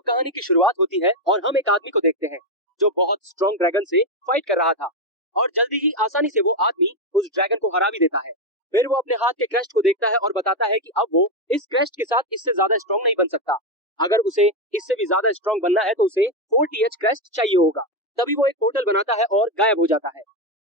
तो कहानी की शुरुआत होती है और हम एक आदमी को देखते हैं जो बहुत स्ट्रॉन्ग ड्रैगन से फाइट कर रहा था और जल्दी ही आसानी से वो आदमी उस ड्रैगन को हरा भी देता है। फिर वो अपने हाथ के क्रेस्ट को देखता है और बताता है कि अब वो इस क्रेस्ट के साथ इससे ज्यादा स्ट्रॉन्ग नहीं बन सकता। अगर उसे इससे भी ज्यादा स्ट्रॉन्ग बनना है तो उसे 40H क्रेस्ट चाहिए होगा। तभी वो एक पोर्टल बनाता है और गायब हो जाता है।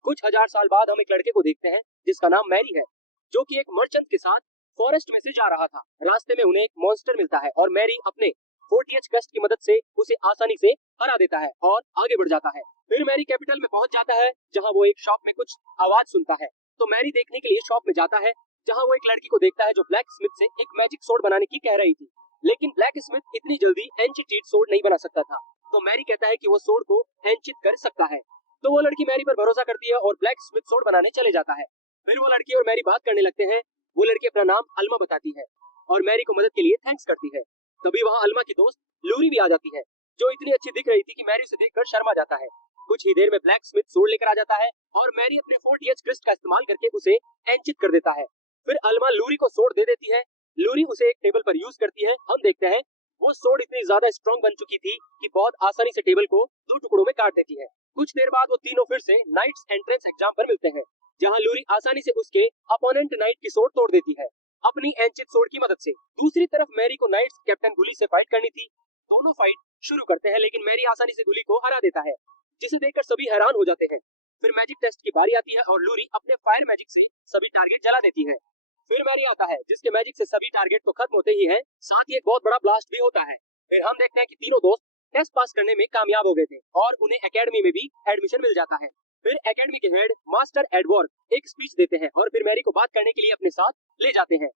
कुछ हजार साल बाद हम एक लड़के को देखते हैं जिसका नाम मैरी है, जो कि एक मर्चेंट के साथ फॉरेस्ट में से जा रहा था। रास्ते में उन्हें एक मॉन्स्टर मिलता है और मैरी अपने 40H क्रेस्ट की मदद से उसे आसानी से हरा देता है और आगे बढ़ जाता है। फिर मैरी कैपिटल में पहुंच जाता है जहां वो एक शॉप में कुछ आवाज सुनता है, तो मैरी देखने के लिए शॉप में जाता है जहां वो एक लड़की को देखता है जो ब्लैक स्मिथ से एक मैजिक सोर्ड बनाने की कह रही थी। लेकिन ब्लैक स्मिथ इतनी जल्दी एंचिटेड सोर्ड नहीं बना सकता था, तो मैरी कहता है कि वो सोर्ड को एंचित कर सकता है। तो वो लड़की मैरी पर भरोसा करती है और ब्लैक स्मिथ सोर्ड बनाने चले जाता है। फिर वो लड़की और मैरी बात करने लगते हैं। वो लड़की अपना नाम अल्मा बताती है और मैरी को मदद के लिए थैंक्स करती है। तभी वहाँ अल्मा की दोस्त लूरी भी आ जाती है, जो इतनी अच्छी दिख रही थी कि मैरी उसे देखकर शर्मा जाता है। कुछ ही देर में ब्लैक स्मिथ सोर्ड लेकर आ जाता है और मैरी अपने 40H क्रिस्ट का इस्तेमाल करके उसे एंचित कर देता है। फिर अल्मा लूरी को सोर्ड दे देती है। लूरी उसे एक टेबल पर यूज करती है। हम देखते हैं वो सोर्ड इतनी ज्यादा स्ट्रॉन्ग बन चुकी थी कि बहुत आसानी से टेबल को 2 टुकड़ों में काट देती है। कुछ देर बाद वो तीनों फिर से नाइट्स एंट्रेंस एग्जाम पर मिलते हैं, जहां लूरी आसानी से उसके अपोनेंट नाइट की सोर्ड तोड़ देती है अपनी एंचित सोर्ड की मदद से। दूसरी तरफ मैरी को नाइट्स कैप्टन गुली से फाइट करनी थी। दोनों फाइट शुरू करते हैं लेकिन मैरी आसानी से गुली को हरा देता है, जिसे देखकर सभी हैरान हो जाते हैं। फिर मैजिक टेस्ट की बारी आती है और लूरी अपने फायर मैजिक से सभी टारगेट जला देती है। फिर मैरी आता है जिसके मैजिक से सभी टारगेट तो खत्म होते ही हैं, साथ ही एक बहुत बड़ा ब्लास्ट भी होता है। फिर हम देखते हैं कि तीनों दोस्त टेस्ट पास करने में कामयाब हो गए थे और उन्हें एकेडमी में भी एडमिशन मिल जाता है। फिर एकेडमी के हेड मास्टर एडवर्ड एक स्पीच देते हैं और फिर मैरी को बात करने के लिए अपने साथ ले जाते हैं।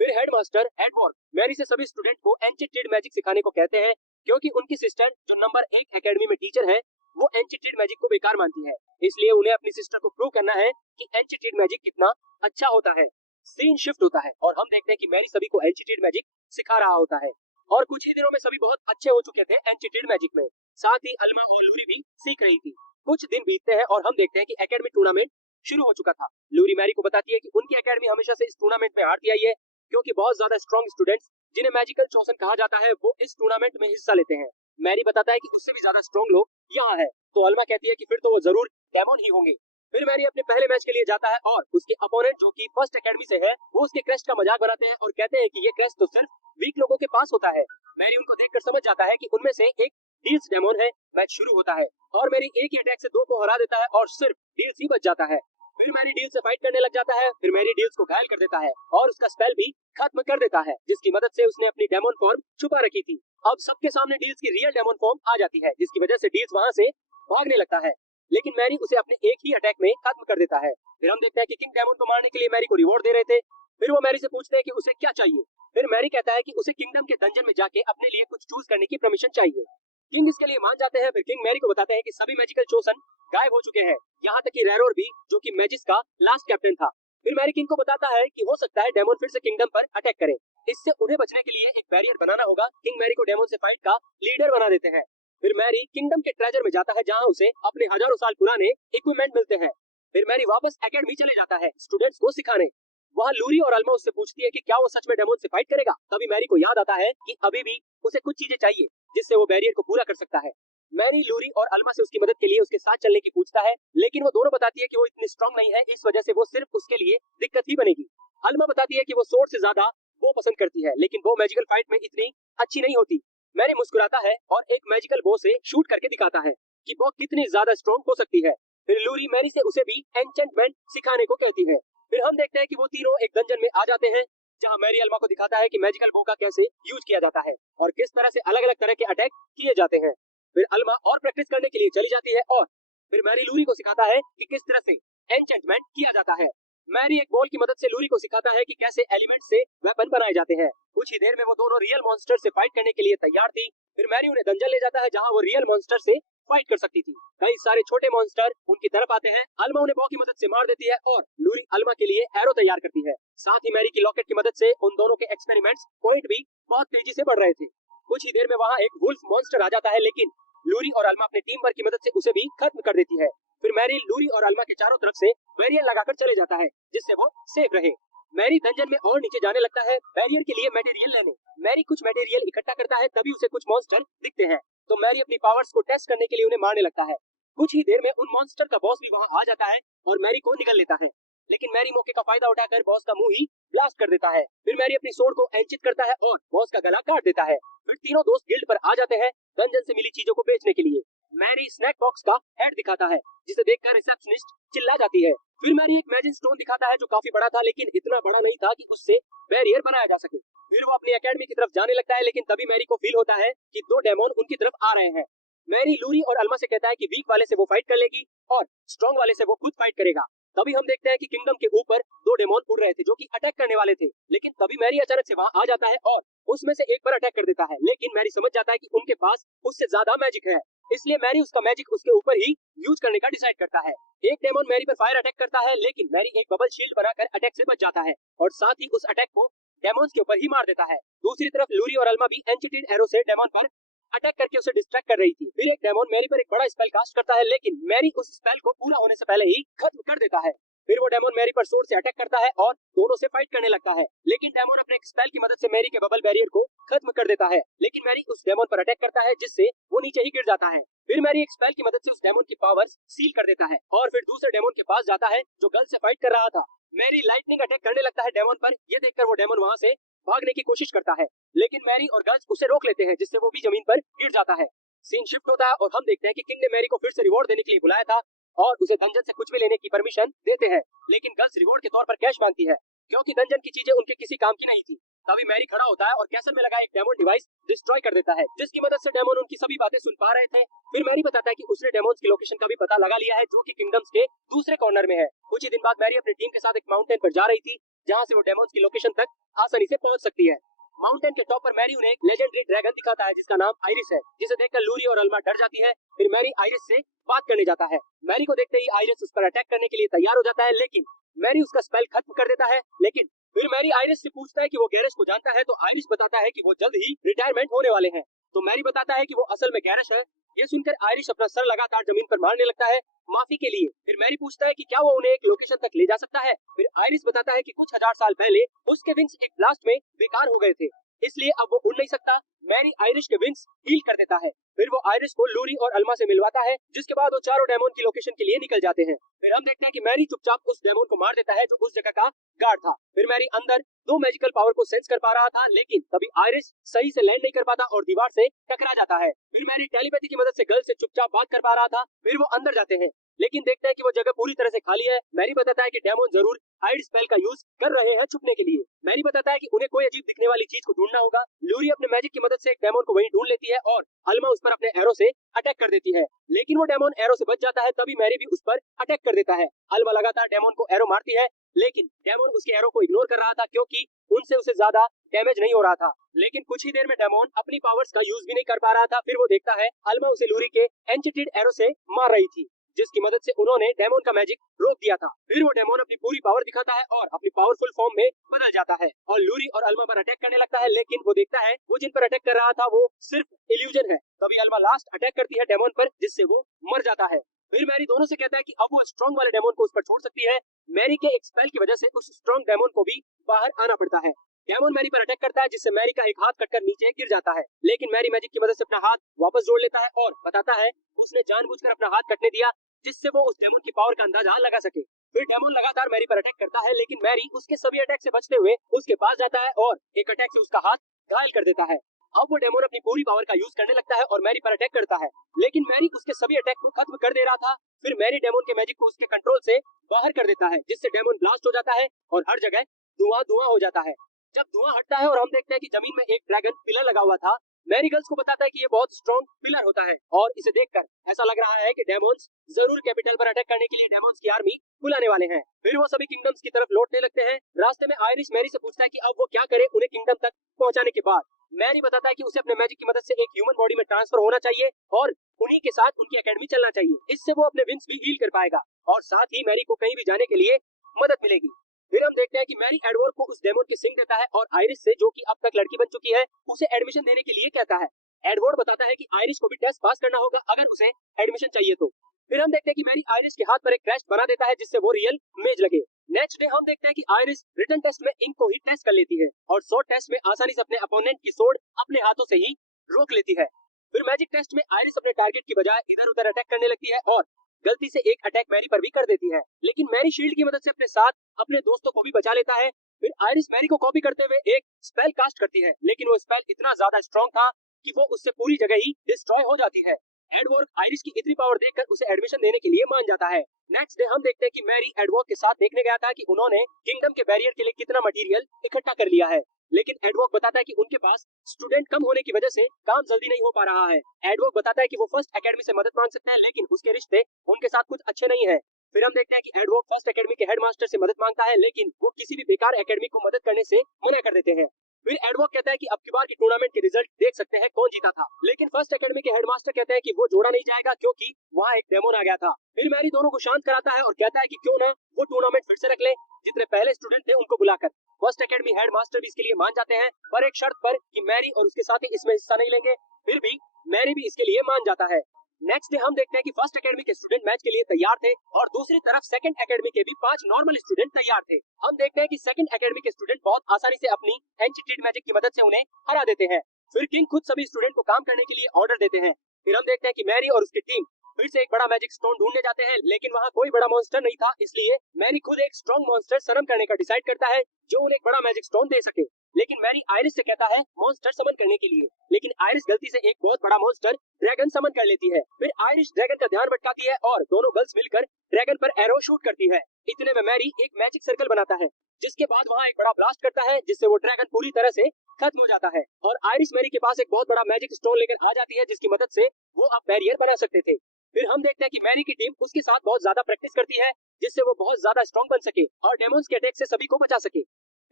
फिर हेड मास्टर एडवर्ड मैरी से सभी स्टूडेंट को एंचिटेड मैजिक सिखाने को कहते हैं, क्योंकि उनकी सिस्टर जो नंबर 1 एकेडमी में टीचर है वो एंचिटेड मैजिक को बेकार मानती है। इसलिए उन्हें अपनी सिस्टर को प्रूव करना है कि एंचिटेड मैजिक कितना अच्छा होता है। सीन शिफ्ट होता है और हम देखते हैं कि मैरी सभी को एंचिटेड मैजिक सिखा रहा होता है और कुछ ही दिनों में सभी बहुत अच्छे हो चुके थे एंचिटेड मैजिक में। साथ ही अल्मा और लूरी भी सीख रही थी। कुछ दिन बीतते हैं और हम देखते हैं कि एकेडमी टूर्नामेंट शुरू हो चुका था। लूरी मैरी को बताती है कि उनकी एकेडमी हमेशा से इस टूर्नामेंट में हारती आई है, क्योंकि बहुत ज्यादा स्ट्रॉन्ग स्टूडेंट्स जिन्हें मैजिकल चोसन कहा जाता है वो इस टूर्नामेंट में हिस्सा लेते हैं। मैरी बताता है कि उससे भी ज्यादा स्ट्रॉन्ग लोग यहाँ है, तो अल्मा कहती है कि फिर तो वो जरूर डेमोन ही होंगे। फिर मैरी अपने पहले मैच के लिए जाता है और उसके अपोनेंट जो कि फर्स्ट एकेडमी से है वो उसके क्रेस्ट का मजाक बनाते हैं और कहते हैं कि ये क्रेस्ट तो सिर्फ वीक लोगों के पास होता है। मैरी उनको देखकर समझ जाता है कि उनमें से एक डील्स डेमोन है। मैच शुरू होता है और मैरी एक ही अटैक से 2 को हरा देता है और सिर्फ डील्स ही बच जाता है। फिर मैरी डील्स से फाइट करने लग जाता है। फिर मैरी डील्स को घायल कर देता है और उसका स्पेल भी खत्म कर देता है, जिसकी मदद से उसने अपनी डेमोन फॉर्म छुपा रखी थी। अब सबके सामने डील्स की रियल डेमोन फॉर्म आ जाती है, जिसकी वजह से डील्स वहां से भागने लगता है, लेकिन मैरी उसे अपने एक ही अटैक में खत्म कर देता है। फिर हम देखते हैं कि किंग डेमोन को मारने के लिए मैरी को रिवॉर्ड दे रहे थे। फिर वो मैरी से पूछते हैं कि उसे क्या चाहिए। फिर मैरी कहता है कि उसे किंगडम के डंजन में जाके अपने लिए कुछ चूज करने की परमिशन चाहिए। किंग इसके लिए मान जाते हैं। फिर किंग मैरी को बताते हैं कि सभी मैजिकल चोसन गायब हो चुके हैं, यहाँ तक कि रैरोर भी, जो कि मैजिस का लास्ट कैप्टन था। फिर मैरी किंग को बताता है कि हो सकता है डेमोन फिर से किंगडम पर अटैक करे, इससे उन्हें बचने के लिए एक बैरियर बनाना होगा। किंग मैरी को डेमोन से फाइट का लीडर बना देते हैं। फिर मैरी किंगडम के ट्रेजर में जाता है जहाँ उसे अपने हजारों साल पुराने इक्विपमेंट मिलते हैं। फिर मैरी वापस एकेडमी चले जाता है स्टूडेंट्स को सिखाने। वहाँ लूरी और अल्मा उससे पूछती है कि क्या वो सच में डेमोन से फाइट करेगा। तभी मैरी को याद आता है कि अभी भी उसे कुछ चीजें चाहिए जिससे वो बैरियर को पूरा कर सकता है। मैरी लूरी और अल्मा से उसकी मदद के लिए उसके साथ चलने की पूछता है, लेकिन वो दोनों बताती है कि वो इतनी स्ट्रांग नहीं है, इस वजह से वो सिर्फ उसके लिए दिक्कत ही बनेगी। अल्मा बताती है कि वो सोर्ड से ज्यादा वो पसंद करती है, लेकिन वो मैजिकल फाइट में इतनी अच्छी नहीं होती। मैरी मुस्कुराता है और एक मैजिकल बो से शूट करके दिखाता है कि वो कितनी ज्यादा स्ट्रांग हो सकती है। फिर लूरी मैरी से उसे भी एन्चेंटमेंट सिखाने को कहती है। फिर हम देखते हैं कि वो तीनों एक डंजन में आ जाते हैं जहाँ मैरी अल्मा को दिखाता है कि मैजिकल बो का कैसे यूज किया जाता है और किस तरह से अलग अलग तरह के अटैक किए जाते हैं। फिर अल्मा और प्रैक्टिस करने के लिए चली जाती है और फिर मैरी लूरी को सिखाता है कि किस तरह से एन्चेंटमेंट किया जाता है। मैरी एक बॉल की मदद से लूरी को सिखाता है कि कैसे एलिमेंट से वेपन बनाए जाते हैं। कुछ ही देर में वो दोनों रियल मॉन्स्टर से फाइट करने के लिए तैयार थी। फिर मैरी उन्हें डंजन ले जाता है जहाँ वो रियल मॉन्स्टर से फाइट कर सकती थी। कई सारे छोटे मॉन्स्टर उनकी तरफ आते हैं। अल्मा उन्हें बॉ की मदद से मार देती है और लूरी अल्मा के लिए एरो तैयार करती है। साथ ही मैरी की लॉकेट की मदद से उन दोनों के एक्सपेरिमेंट्स पॉइंट भी बहुत तेजी से बढ़ रहे थे। कुछ ही देर में वहाँ एक वुल्फ मॉन्स्टर आ जाता है, लेकिन लूरी और अल्मा अपने टीम वर्क की मदद से उसे भी खत्म कर देती है। फिर मैरी लूरी और अल्मा के चारों तरफ से बैरियर लगाकर चले जाता है जिससे वो सेफ रहे। मैरी डंजन में और नीचे जाने लगता है बैरियर के लिए मटेरियल लेने। मैरी कुछ मटेरियल इकट्ठा करता है, तभी उसे कुछ मॉन्स्टर दिखते हैं, तो मैरी अपनी पावर्स को टेस्ट करने के लिए उन्हें मारने लगता है। कुछ ही देर में उन मॉन्स्टर का बॉस भी वहाँ आ जाता है और मैरी को निगल लेता है, लेकिन मैरी मौके का फायदा उठाकर बॉस का मुंह ही ब्लास्ट कर देता है। फिर मैरी अपनी सोर्ड को एंचित करता है और बॉस का गला काट देता है। फिर तीनों दोस्त गिल्ड पर आ जाते हैं डंजन से मिली चीजों को बेचने के लिए। मैरी स्नैक बॉक्स का हेड दिखाता है, जिसे देखकर रिसेप्शनिस्ट चिल्ला जाती है। फिर मैरी एक मैजिक स्टोन दिखाता है जो काफी बड़ा था, लेकिन इतना बड़ा नहीं था कि उससे बैरियर बनाया जा सके। फिर वो अपनी एकेडमी की तरफ जाने लगता है, लेकिन तभी मैरी को फील होता है कि दो डेमोन उनकी तरफ आ रहे हैं। मैरी लूरी और अल्मा से कहता है कि वीक वाले से वो फाइट कर लेगी और स्ट्रॉन्ग वाले से वो खुद फाइट करेगा। तभी हम देखते हैं कि किंगडम के ऊपर दो डेमोन उड़ रहे थे जो कि अटैक करने वाले थे, लेकिन तभी मैरी अचानक से वहां आ जाता है और उसमें से एक पर अटैक कर देता है। लेकिन मैरी समझ जाता है कि उनके पास उससे ज्यादा मैजिक है, इसलिए मैरी उसका मैजिक उसके ऊपर ही यूज करने का डिसाइड करता है। एक डेमोन मैरी पर फायर अटैक करता है, लेकिन मैरी एक बबल शील्ड बनाकर अटैक से बच जाता है और साथ ही उस अटैक को डेमोन्स के ऊपर ही मार देता है। दूसरी तरफ लूरी और अल्मा भी एंचिटेड एरो से डेमोन पर अटैक करके उसे डिस्ट्रैक्ट कर रही थी। फिर एक डेमोन मैरी पर एक बड़ा स्पेल कास्ट करता है, लेकिन मैरी उस स्पेल को पूरा होने से पहले ही खत्म कर देता है। फिर वो डेमोन मैरी पर सोर्ड से अटैक करता है और दोनों से फाइट करने लगता है, लेकिन डेमोन अपने स्पेल की मदद से मैरी के बबल बैरियर को खत्म कर देता है। लेकिन मैरी उस डेमोन पर अटैक करता है, जिससे वो नीचे ही गिर जाता है। फिर मैरी एक स्पेल की मदद से उस डेमोन की पावर्स सील कर देता है और फिर दूसरे डेमोन के पास जाता है जो गर्ल से फाइट कर रहा था। मैरी लाइटनिंग अटैक करने लगता है डेमोन पर। ये देखकर वो डेमोन वहाँ से भागने की कोशिश करता है, लेकिन मैरी और गर्ल्स उसे रोक लेते हैं, जिससे वो भी जमीन पर गिर जाता है। सीन शिफ्ट होता है और हम देखते हैं कि किंग ने मैरी को फिर से रिवॉर्ड देने के लिए बुलाया था और उसे डंजन से कुछ भी लेने की परमिशन देते हैं, लेकिन गर्ल्स रिवॉर्ड के तौर पर कैश मांगती है, क्योंकि डंजन की चीजें उनके किसी काम की नहीं थी। तभी मैरी खड़ा होता है और कैसल में लगा एक डेमोन डिवाइस डिस्ट्रॉय कर देता है, जिसकी मदद से डेमोन उनकी सभी बातें सुन पा रहे थे। फिर मैरी बताता है कि उसने डेमोन्स की लोकेशन का भी पता लगा लिया है, जो कि किंगडम्स के दूसरे कॉर्नर में है। कुछ ही दिन बाद मैरी अपनी टीम के साथ एक माउंटेन पर जा रही थी, जहाँ से वो डेमोन्स की लोकेशन तक आसानी से पहुंच सकती है। माउंटेन के टॉप पर मैरी उन्हें एक लेजेंडरी ड्रैगन दिखाता है जिसका नाम आइरिस है, जिसे देखकर लूरी और अल्मा डर जाती है। फिर मैरी आइरिस से बात करने जाता है। मैरी को देखते ही आइरिस उस पर अटैक करने के लिए तैयार हो जाता है, लेकिन मैरी उसका स्पेल खत्म कर देता है। लेकिन फिर मैरी आइरिस से पूछता है कि वो गैरेश को जानता है, तो आइरिस बताता है कि वो जल्द ही रिटायरमेंट होने वाले हैं। तो मैरी बताता है कि वो असल में गैरेश है। ये सुनकर आइरिस अपना सर लगातार जमीन पर मारने लगता है माफी के लिए। फिर मैरी पूछता है कि क्या वो उन्हें एक लोकेशन तक ले जा सकता है। फिर आइरिस बताता है कि कुछ हजार साल पहले उसके विंग्स एक ब्लास्ट में बेकार हो गए थे, इसलिए अब वो उड़ नहीं सकता। मैरी आइरिश के विंग्स हील कर देता है। फिर वो आइरिश को लूरी और अल्मा से मिलवाता है, जिसके बाद वो चारों डेमोन की लोकेशन के लिए निकल जाते हैं। फिर हम देखते हैं कि मैरी चुपचाप उस डेमोन को मार देता है जो उस जगह का गार्ड था। फिर मैरी अंदर दो मैजिकल पावर को सेंस कर पा रहा था, लेकिन तभी आइरिश सही से लैंड नहीं कर पाता और दीवार से टकरा जाता है। फिर मैरी टेलीपैथी की मदद से गर्ल से चुपचाप बात कर पा रहा था। फिर वो अंदर जाते हैं, लेकिन देखते हैं कि वो जगह पूरी तरह से खाली है। मैरी बताता है कि डेमोन जरूर हाइड स्पेल का यूज कर रहे हैं छुपने के लिए। मैरी बताता है कि उन्हें कोई अजीब दिखने वाली चीज को ढूंढना होगा। लूरी अपने मैजिक की मदद से एक डेमोन को वहीं ढूंढ लेती है और अल्मा उस पर अपने एरो से अटैक कर देती है, लेकिन वो डेमोन एरो से बच जाता है। तभी मैरी भी उस पर अटैक कर देता है। अल्मा लगातार डेमोन को एरो मारती है, लेकिन डेमोन उसके एरो को इग्नोर कर रहा था, क्योंकि उनसे उसे ज्यादा डैमेज नहीं हो रहा था। लेकिन कुछ ही देर में डेमोन अपनी पावर्स का यूज भी नहीं कर पा रहा था। फिर वो देखता है अल्मा उसे लूरी के एंचिटेड एरो से मार रही थी, जिसकी मदद से उन्होंने डेमोन का मैजिक रोक दिया था। फिर वो डेमोन अपनी पूरी पावर दिखाता है और अपनी पावरफुल फॉर्म में बदल जाता है और लूरी और अल्मा पर अटैक करने लगता है, लेकिन वो देखता है वो जिन पर अटैक कर रहा था वो सिर्फ इल्यूजन है। तभी अल्मा लास्ट अटैक करती है डेमोन पर, जिससे वो मर जाता है। फिर मैरी दोनों से कहता है कि अब वो स्ट्रॉन्ग वाले डेमोन को उस पर छोड़ सकती है। मैरी के एक स्पेल की वजह से उस स्ट्रॉन्ग डेमोन को भी बाहर आना पड़ता है। डेमोन मैरी पर अटैक करता है, जिससे मैरी का एक हाथ कटकर नीचे गिर जाता है, लेकिन मैरी मैजिक की मदद से अपना हाथ वापस जोड़ लेता है और बताता है उसने जानबूझकर अपना हाथ कटने दिया, जिससे वो उस डेमोन की पावर का अंदाजा लगा सके। फिर डेमोन लगातार मैरी पर अटैक करता है, लेकिन मैरी उसके सभी अटैक से बचते हुए उसके पास जाता है और एक अटैक से उसका हाथ घायल कर देता है। अब वो डेमोन अपनी पूरी पावर का यूज करने लगता है और मैरी पर अटैक करता है, लेकिन मैरी उसके सभी अटैक को खत्म कर दे रहा था। फिर मैरी डेमोन के मैजिक को उसके कंट्रोल से बाहर कर देता है, जिससे डेमोन ब्लास्ट हो जाता है और हर जगह धुआं धुआं हो जाता है। जब धुआं हटता है और हम देखते हैं कि जमीन में एक ड्रैगन पिलर लगा हुआ था, मैरी गर्ल्स को बताता है कि ये बहुत स्ट्रॉन्ग पिलर होता है और इसे देखकर ऐसा लग रहा है कि डेमोन्स जरूर कैपिटल पर अटैक करने के लिए डेमोन्स की आर्मी बुलाने वाले हैं। फिर वो सभी किंगडम्स की तरफ लौटने लगते हैं। रास्ते में आयरिश मैरी से पूछता है कि अब वो क्या करे उन्हें किंगडम तक पहुंचाने के बाद। मैरी बताता है कि उसे अपने मैजिक की मदद से एक ह्यूमन बॉडी में ट्रांसफर होना चाहिए और उन्हीं के साथ उनकी एकेडमी चलना चाहिए। इससे वो अपने विंग्स भी हील कर पाएगा और साथ ही मैरी को कहीं भी जाने के लिए मदद मिलेगी। फिर हम देखते हैं कि मैरी एडवर्ड को उस डेमोन के सिंग देता है और आयरिश से, जो कि अब तक लड़की बन चुकी है, उसे एडमिशन देने के लिए कहता है। एडवर्ड बताता है कि आयरिश को भी टेस्ट पास करना होगा अगर उसे एडमिशन चाहिए तो। फिर हम देखते हैं कि मैरी आयरिस के हाथ पर एक क्रैश बना देता है जिससे वो रियल मेज लगे। नेक्स्ट डे हम देखते हैं कि आयरिस रिटन टेस्ट में इंक को ही टेस्ट कर लेती है और सोड टेस्ट में आसानी से अपने अपोनेंट की सोड अपने हाथों से ही रोक लेती है। फिर मैजिक टेस्ट में आयरिस अपने टारगेट की बजाय इधर उधर अटैक करने लगती है और गलती से एक अटैक मैरी पर भी कर देती है, लेकिन मैरी शील्ड की मदद से अपने साथ अपने दोस्तों को भी बचा लेता है। फिर आयरिस मैरी को कॉपी करते हुए एक स्पेल कास्ट करती है, लेकिन वो स्पेल इतना ज्यादा स्ट्रॉन्ग था कि वो उससे पूरी जगह ही डिस्ट्रॉय हो जाती है। एडवर्क आयरिस की इतनी पावर देखकर उसे एडमिशन देने के लिए मान जाता है। नेक्स्ट डे हम देखते हैं कि मैरी एडवर्क के साथ देखने गया था कि उन्होंने किंगडम के बैरियर के लिए कितना मटेरियल इकट्ठा कर लिया है, लेकिन एडवर्क बताता है कि उनके पास स्टूडेंट कम होने की वजह से काम जल्दी नहीं हो पा रहा है। एडवर्क बताता है कि वो फर्स्ट एकेडमी से मदद मांग सकते हैं, लेकिन उसके रिश्ते उनके साथ कुछ अच्छे नहीं है। फिर हम देखते हैं कि एडवर्क फर्स्ट एकेडमी के हेडमास्टर से मदद मांगता है, लेकिन वो किसी भी बेकार एकेडमी को मदद करने से मना कर देते हैं। फिर एडवर्क कहता है कि अब की बार की टूर्नामेंट के रिजल्ट देख सकते हैं कौन जीता था, लेकिन फर्स्ट एकेडमी के हेडमास्टर कहते हैं कि वो जोड़ा नहीं जाएगा क्योंकि वहाँ एक डेमोन आ गया था। फिर मैरी दोनों को शांत कराता है और कहता है कि क्यों ना वो टूर्नामेंट फिर से रख ले, जितने पहले स्टूडेंट थे उनको बुलाकर। फर्स्ट एकेडमी हेडमास्टर भी इसके लिए मान जाते हैं, पर एक शर्त पर कि मैरी और उसके साथी इसमें हिस्सा नहीं लेंगे। फिर भी मैरी भी इसके लिए मान जाता है। नेक्स्ट डे हम देखते हैं कि फर्स्ट एकेडमी के स्टूडेंट मैच के लिए तैयार थे और दूसरी तरफ सेकंड एकेडमी के भी 5 नॉर्मल स्टूडेंट तैयार थे। हम देखते हैं कि सेकंड एकेडमी के स्टूडेंट बहुत आसानी से अपनी एंचिटेड मैजिक की मदद से उन्हें हरा देते हैं। फिर किंग खुद सभी स्टूडेंट को काम करने के लिए ऑर्डर देते हैं। फिर हम देखते हैं कि मैरी और उसकी टीम फिर से एक बड़ा मैजिक स्टोन ढूंढने जाते हैं, लेकिन वहाँ कोई बड़ा मॉन्स्टर नहीं था, इसलिए मैरी खुद एक स्ट्रॉन्ग मॉन्स्टर समन करने का डिसाइड करता है जो उन्हें एक बड़ा मैजिक स्टोन दे सके। लेकिन मैरी आयरिस से कहता है मॉन्स्टर समन करने के लिए, लेकिन आयरिस गलती से एक बहुत बड़ा मॉन्स्टर ड्रैगन समन कर लेती है। फिर आयरिस ड्रैगन का ध्यान भटकाती है और दोनों गर्ल्स मिलकर ड्रैगन पर एरो शूट करती है। इतने में मैरी एक मैजिक सर्कल बनाता है, जिसके बाद वहाँ एक बड़ा ब्लास्ट करता है जिससे वो ड्रैगन पूरी तरह से खत्म हो जाता है और आयरिस मैरी के पास एक बहुत बड़ा मैजिक स्टोन लेकर आ जाती है जिसकी मदद से वो अब बैरियर बना सकते थे। फिर हम देखते हैं कि मैरी की टीम उसके साथ बहुत ज्यादा प्रैक्टिस करती है जिससे वो बहुत ज्यादा स्ट्रॉन्ग बन सके और डेमोन्स के अटैक से सभी को बचा सके।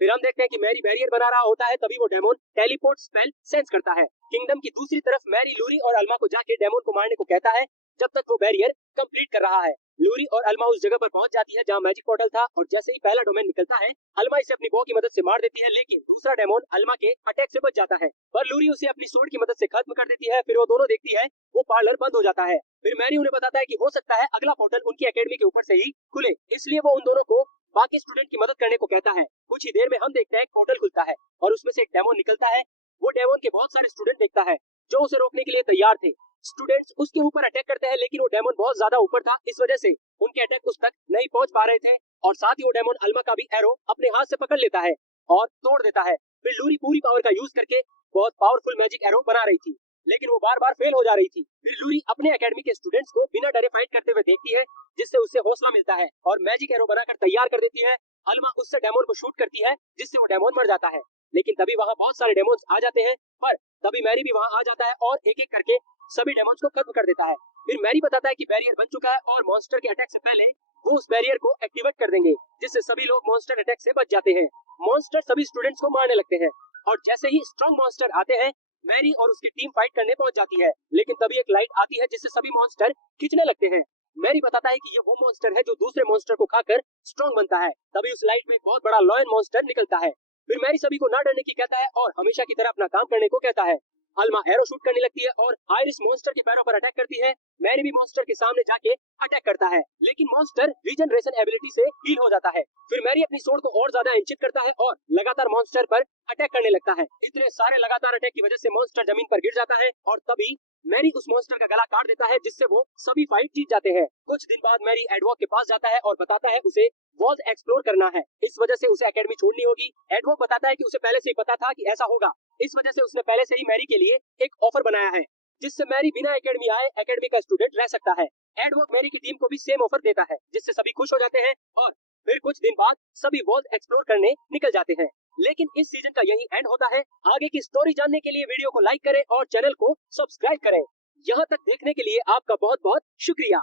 फिर हम देखते हैं कि मैरी बैरियर बना रहा होता है, तभी वो डेमोन टेलीपोर्ट स्पेल सेंस करता है। किंगडम की दूसरी तरफ मैरी लूरी और अल्मा को जाके डेमोन को मारने को कहता है जब तक वो बैरियर कंप्लीट कर रहा है। लूरी और अल्मा उस जगह पर पहुंच जाती है जहां मैजिक पोर्टल था और जैसे ही पहला डोमेन निकलता है अल्मा इसे अपनी बॉ की मदद से मार देती है, लेकिन दूसरा डेमोन अल्मा के अटैक से बच जाता है, पर लूरी उसे अपनी सोर्ड की मदद से खत्म कर देती है। फिर वो दोनों देखती है वो पार्लर बंद हो जाता है। फिर मैरी उन्हें बताता है कि हो सकता है अगला पोर्टल उनकी एकेडमी के ऊपर से ही खुले, इसलिए वो उन दोनों को बाकी स्टूडेंट की मदद करने को कहता है। कुछ ही देर में हम देखते हैं एक पोर्टल खुलता है और उसमें से एक डेमोन निकलता है। वो डेमोन के बहुत सारे स्टूडेंट देखता है जो उसे रोकने के लिए तैयार थे। स्टूडेंट्स उसके ऊपर अटैक करते हैं, लेकिन वो डेमोन बहुत ज्यादा ऊपर था, इस वजह से उनके अटैक उस तक नहीं पहुंच पा रहे थे और साथ ही वो डेमोन अल्मा का भी एरो अपने हाथ से पकड़ लेता है और तोड़ देता है। फिर लूरी पूरी पावर का यूज करके बहुत पावरफुल मैजिक एरो बना रही थी, लेकिन वो बार बार फेल हो जा रही थी। फिर लूरी अपने एकेडमी के स्टूडेंट्स को बिना डरे फाइट करते हुए देखती है, जिससे उससे हौसला मिलता है और मैजिक एरो बनाकर तैयार कर देती है। अल्मा उससे डेमोन को शूट करती है जिससे वो डेमोन मर जाता है, लेकिन तभी वहाँ बहुत सारे डेमोन्स आ जाते हैं, पर तभी मैरी भी वहाँ आ जाता है और एक एक करके सभी डेमोन्स को खत्म कर देता है। फिर मैरी बताता है कि बैरियर बन चुका है और मॉन्स्टर के अटैक से पहले वो उस बैरियर को एक्टिवेट कर देंगे, जिससे सभी लोग मॉन्स्टर अटैक से बच जाते हैं। मॉन्स्टर सभी स्टूडेंट्स को मारने लगते हैं और जैसे ही स्ट्रॉन्ग मॉन्स्टर आते हैं मैरी और उसकी टीम फाइट करने पहुंच जाती है, लेकिन तभी एक लाइट आती है जिससे सभी मॉन्स्टर खींचने लगते हैं। मैरी बताता है कि ये वो मॉन्स्टर है जो दूसरे मॉन्स्टर को खाकर स्ट्रॉन्ग बनता है। तभी उस लाइट में एक बहुत बड़ा लॉयन मॉन्स्टर निकलता है। फिर मैरी सभी को ना डरने की कहता है और हमेशा की तरह अपना काम करने को कहता है। अल्मा एरो शूट करने लगती है और आयरिस मॉन्स्टर के पैरों पर अटैक करती है। मैरी भी मॉन्स्टर के सामने जाके अटैक करता है, लेकिन मॉन्स्टर रीजनरेशन एबिलिटी से हील हो जाता है। फिर मैरी अपनी सोर्ड को और ज्यादा इंचित करता है और लगातार मॉन्स्टर पर अटैक करने लगता है। इतने सारे लगातार अटैक की वजह से मॉन्स्टर जमीन पर गिर जाता है और तभी मैरी उस मॉन्स्टर का गला काट देता है, जिससे वो सभी फाइट जीत जाते हैं। कुछ दिन बाद मैरी एडवर्क के पास जाता है और बताता है उसे वॉल्स एक्सप्लोर करना है, इस वजह से उसे एकेडमी छोड़नी होगी। एडवर्क बताता है कि उसे पहले से ही पता था कि ऐसा होगा, इस वजह से उसने पहले से ही मैरी के लिए एक ऑफर बनाया है जिससे मैरी बिना एकेडमी आए एकेडमी का स्टूडेंट रह सकता है। एडवर्क मैरी की टीम को भी सेम ऑफर देता है, जिससे सभी खुश हो जाते हैं और फिर कुछ दिन बाद सभी वॉल्स एक्सप्लोर करने निकल जाते हैं। लेकिन इस सीजन का यही एंड होता है। आगे की स्टोरी जानने के लिए वीडियो को लाइक करें और चैनल को सब्सक्राइब करें। यहाँ तक देखने के लिए आपका बहुत बहुत शुक्रिया।